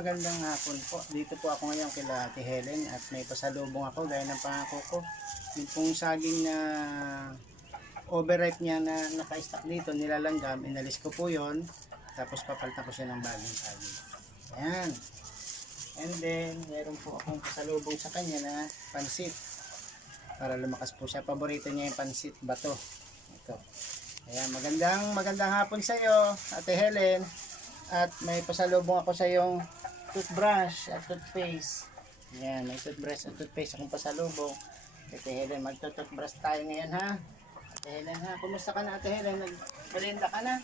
magandang hapon po. Dito po ako ngayon kila Ate Helen at may pasalubong ako gaya ng pangako ko. Yung pong saging na overripe niya na naka-stack dito, nilalanggam, inalis ko po yon. Tapos papalitan ko siya ng bagong saging. Ayan. And then, meron po akong pasalubong sa kanya na pansit. Para lumakas po siya. Paborito niya yung pansit bato. Ito. Ayan, magandang hapon sa iyo, Ate Helen. At may pasalubong ako sa yung toothbrush at toothpaste. Ayan, may toothbrush at toothpaste akong pasalubong. Ate Helen, magto-toothbrush tayo ngayon ha. Ate Helen ha, kumusta ka na Ate Helen? Nag-merienda ka na?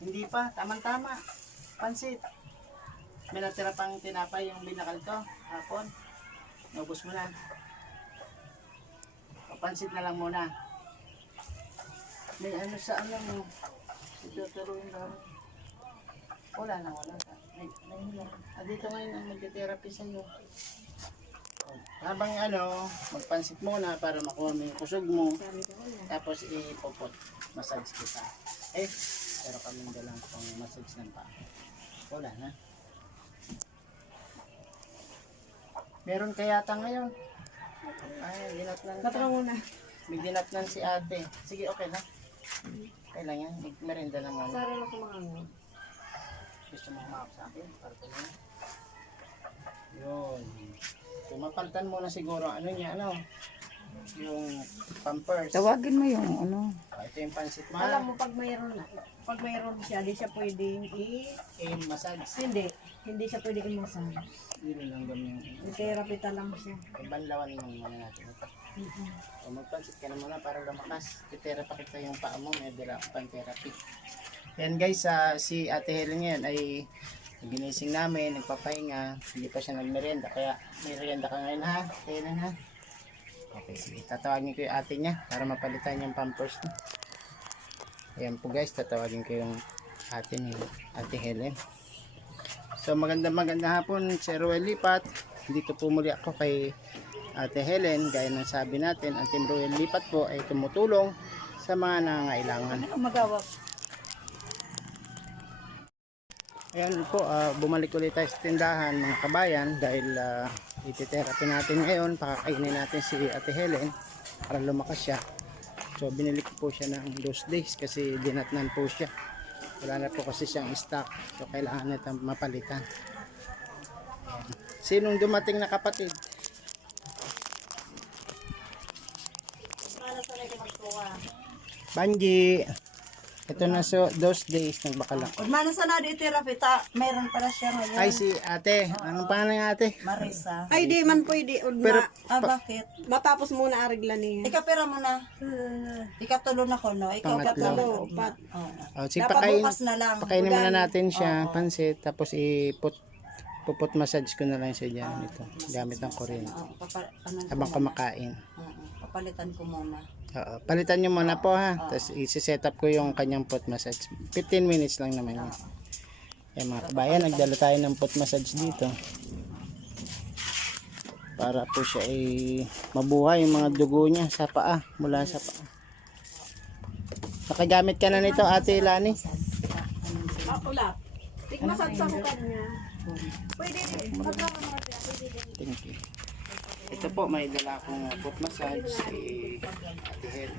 Hindi pa, tamang-tama. Pansit. May natira pang tinapay yung binakal ko hapon. Naubos mo na. Pansit na lang muna. May ano sa ano mo. Ituturuin lang. Wala na. Dito ngayon ang mag-therapy sa iyo. Habang magpansit muna para makuha mo yung kusog mo. Tapos ipopot. Massage kita. Pero kaming dalang pang massage ng paa. Wala na. Meron kaya yata ngayon. Ay, dinatnan ka. Katulong muna. May dinatnan si ate. Sige, okay na. Kailan yan? Merenda na muna. Sara lang kumain. Gusto mo kumahap sa akin? Parto na. Yun. So, mapalitan mo na siguro yung pampers. Tawagin mo yung Ito yung pansit mo. Alam mo, pag mayroon siya, di siya pwedeng massage. hindi siya pwedeng i-massage. Yun lang gamit yung I-therapy lang siya. Ibanlawan mo muna natin ito. So, magpansit ka na muna para lumakas. I-therapy kita yung paa mo. May dala akong pan-therapy. Yan guys, si Ate Helen ngayon ay ginising namin, nagpapahinga. Hindi pa siya nagmerienda. Kaya may merienda ka ngayon ha. Ate Helen ha. Okay, sige. Tatawagin ko yung ate niya para mapalitan yung pampers niya. Ayan po guys, tatawagin ko yung ate ni Ate Helen. So magandang hapon, Sir Ruel Lipat. Dito po muli ako kay Ate Helen. Gaya ng sabi natin, ang Team Ruel Lipat po ay tumutulong sa mga nangangailangan. Magawag. Ayan po, bumalik ulit tayo sa tindahan mga kabayan dahil iti-therapy natin ngayon. Pakakainin natin si Ate Helen para lumakas siya. So binili ko po siya ng 2 days kasi dinatnan po siya. Wala na po kasi siyang stock. So kailangan natin mapalitan. Sinong dumating na kapatid? Banji. Ito na 2 days nagbakala. Udmana sana di therapy mayroon pala siya ngayon. Ay si ate. Anong pangalan ng ate? Marisa. Ay, di man pwede. Pero Bakit? Matapos muna ariglan niya. Ikapira mo na. Ikatulo na ko, no? Ikaw Pangatlo. ikatulo. Sige, Napabukas na lang. pakainin muna natin siya, pansit, tapos puput massage ko na lang siya dyan. Ito, gamit ng kuryente. Habang kumakain. Papalitan ko muna. Oo, palitan nyo muna po ha. Tapos isi-set up ko yung kanyang foot massage. 15 minutes lang naman yun. Kaya mga kabayan, nagdala tayo ng foot massage dito. Para po siya ay mabuhay yung mga dugo niya sa paa, mula sa paa. Nakagamit ka na nito, Ate Lani? Ulat. Tigmasad sa mukha niya. Pwede din. Thank you. Ito po, may dala akong foot massage si Ate Helen.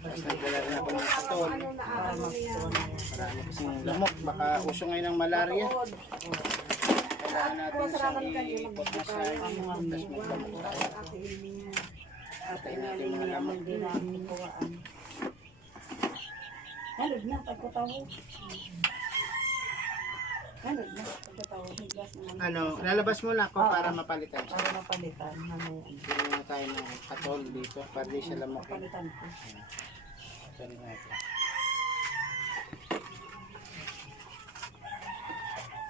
Tapos nagdala rin ako ng katol. Marami kasing lamok. Baka uso ngayon ng malaria. Kailangan natin siyang i-foot massage. Tapos maglamok tayo. Tayo natin mga lamok. Halod na, pagkatawo. Halod na, pagkatawo. Lalabas muna ako para mapalitan siya. Para mapalitan. Bili na tayo ng katol dito para di siya lamok. Palitan ko. Sorry natin.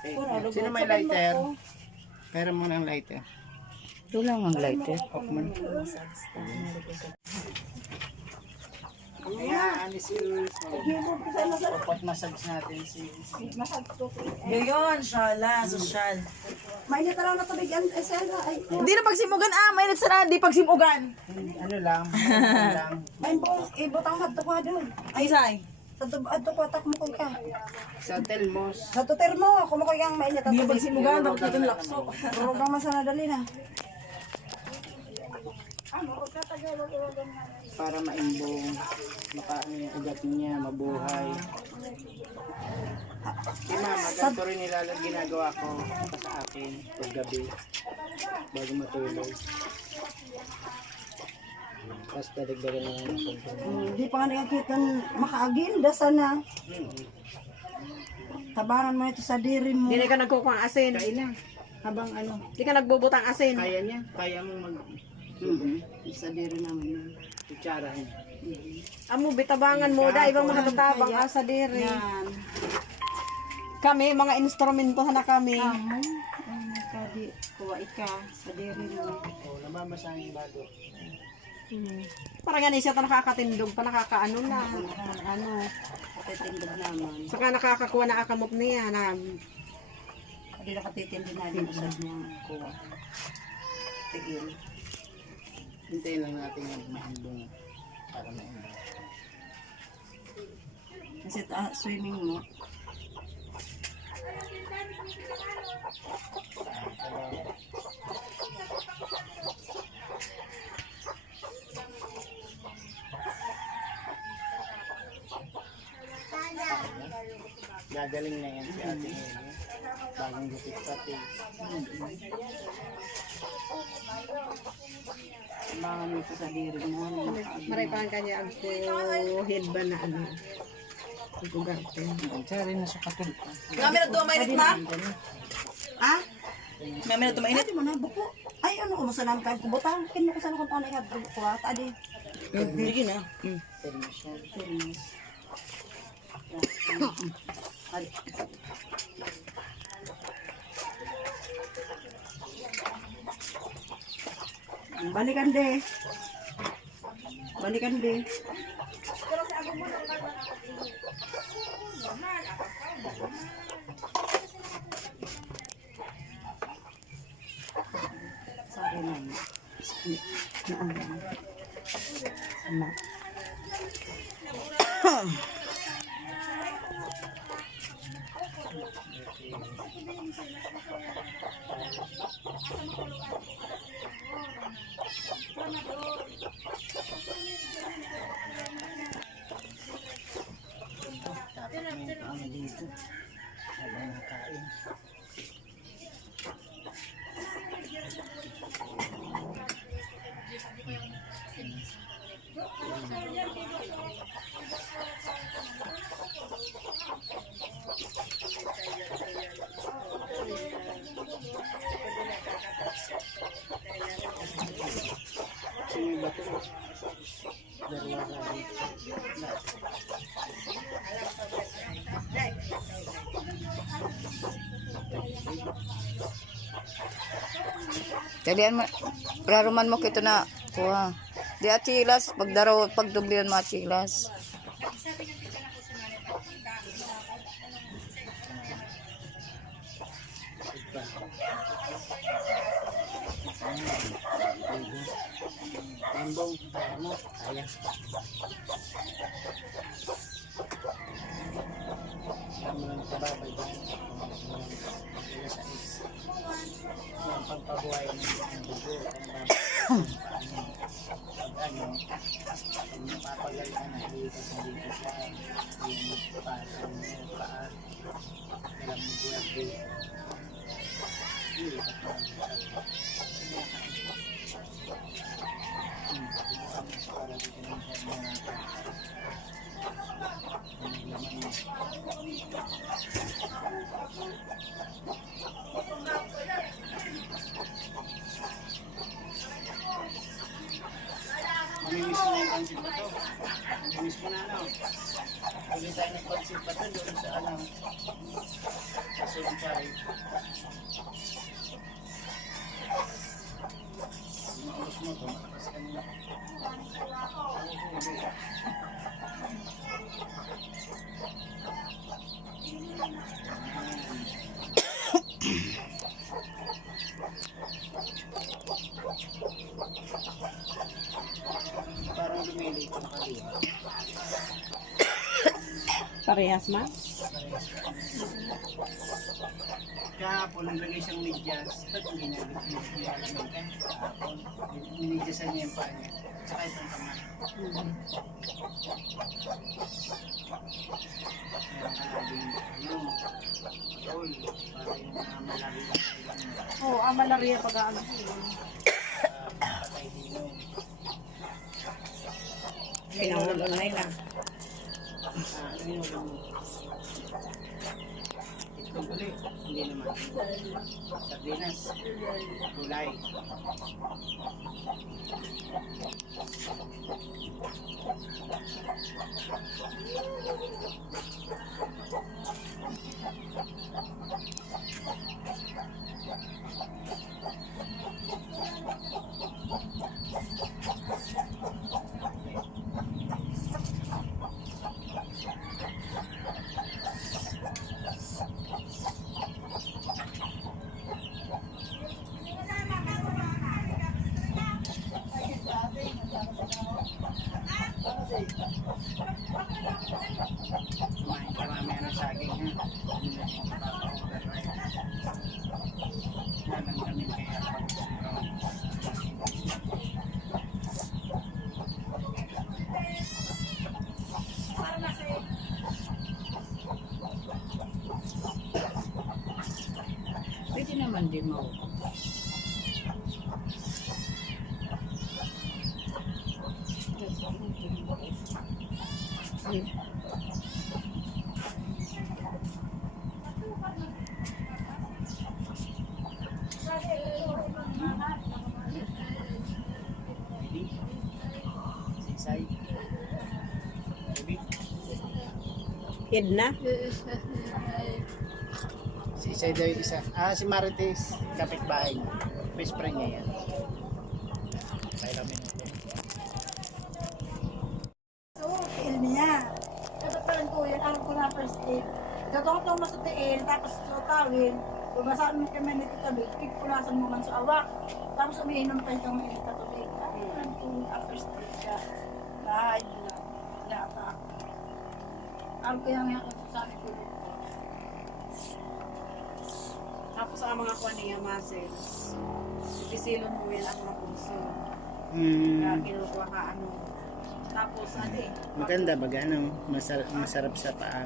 Okay. Sino may lighter? Meron mo ng lighter. Ito lang ang lighter. Oakman. Ayan, is yours. Pupot massage natin si... Yun, shala, social. May nataraw na tubig yan. Hindi na pagsimugan may nagsara, di pagsimugan. Ano lang, ano lang. May ibutang hadto ko doon. Ay, say. Ato ko atak mo ko ka. Sa Telmos. Sa tuter mo, kumukoy kang mainit at tubig. Simugan, bakit itong lakso? Pero kang masanadali na. Para maimbong, makaano yung ugat niya, mabuhay. Si mama, ganito rin ginagawa ko sa akin paggabi bago matulog. Tapos dadagdagan na lang ng konti. Hindi pa nga nakakita makaagin, dasa na. Tabangan mo ito sa diri mo. Hindi ka nagkukuha asin. Kain na. Habang ano, Hindi ka nagbubutang asin. kaya niya, kaya mo mag... Sa diri namin. Kutsarahin. Amo, bitabangan mo. Da, ibang mga tatabang sa diri. Yan. Kami, mga instrumento na kami. Amo. Kadi, kuha ika sa diri mo. O, namamasahin bago. Parang nga siya nakakatindog pa, nakakaano na. Ano. Katitindog naman. Saka nakakakuha na akamot niya na Hindi nakatitindi na din usad niya kuha. Tigil. Hintayin lang natin yung maimbong para maimbong. Kasi swimming mo. Gagaling na yan si Ate Helen. Bagong gupit pati. Tabangan mo ito sa diri mo. maripahan kanya ang head ba na ano. Igugarte. Sari na sa katul. Ngamin na mainit ma? Ha? Ngamin na mainit? Mo na buko. Ay ano ko masalam ka kubutang. Kin mo ko sana kung tanay ka buko ata di. Sige na. Permission. Balikan deh. Balikan deh. Sorry na. Sama. Dapat may ano dito. Habang nakain. Sino ba ito? Dalawa kali. Dalian mo, raruman mo kito na kuha. Di achilas, pagdaraw, pagdublian mo achilas. Tembong, kaya mo, kaya. Kaya mo lang tababay dyan. Kaya sa is. Yung pagpabuhay ng dugo. Pag ano, pag napapagal ka na dito sa yung paa. Alam mo buwan dito. Hindi ka mamimiss mo yung pansit na to. Mamimiss mo na ano. Pagin tayo ng pansit pa to doon sa ano. Sa Sunchay. Maubos mo to, matakas ka nila. Parang lumili ito nakaliwa. Parehas ma? Kahapon, naglagay siyang medyas. Ba't hindi nilalamig ka? Kahapon, ninidyasan niya yung paa niya. Tsaka itong kamay. Kaya laging, tol, para yung malalim Oo, ang malaria pag ano. patay dino. Pinangulo na nila. Ano yung ulam mo? Itlog ulit. Hindi naman. Sardinas. Gulay. Kumain ka mamaya ng saging ha. Nalandamin kaya pag Pwede naman din mo. Siksay. Tubig. Hid na? Siksay daw yung isa. Si Marites. Kapitbahay niya. Best friend niya yan. Kailang minuto. So, tiil niya. Katapalan ko yun, alam ko na first aid. Katong mo sa tiil, tapos sa tawin, babasaan mo kami nito tubig, pipulasan mo man sa awak. Tapos umiinom pa itong init na tubig. Alam ko na first aid siya. Lahat na. Lata. Alam ko yung sabi ko. Tapos ang mga kuha niya muscles. Pisilon mo yan ang mga puso. Kaya kinukuha ka ano. Tapos ano eh. Maganda ba ano? Masarap sa paa.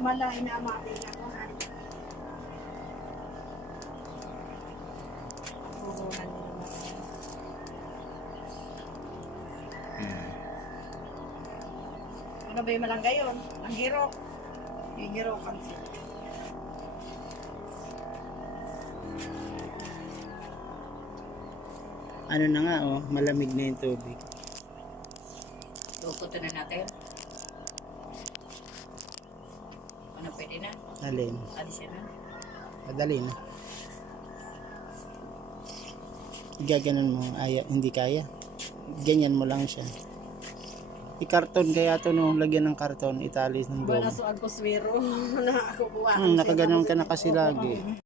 Malay na amati niya ko. Puhunan nila. Ano ba yung malangga yun? Ang hiro. Yung hiro kansi. Ano na nga malamig na yung tubig. Lukutin na natin. Ano pwede na? Alin? Alis na. Madali na. Gaganon mo, hindi kaya. Ganyan mo lang siya. I-karton kaya to no, lagyan ng karton, italis ng Wala dome. so ang kuswero na ako kuha. Nakaganon ka na kasi lagi.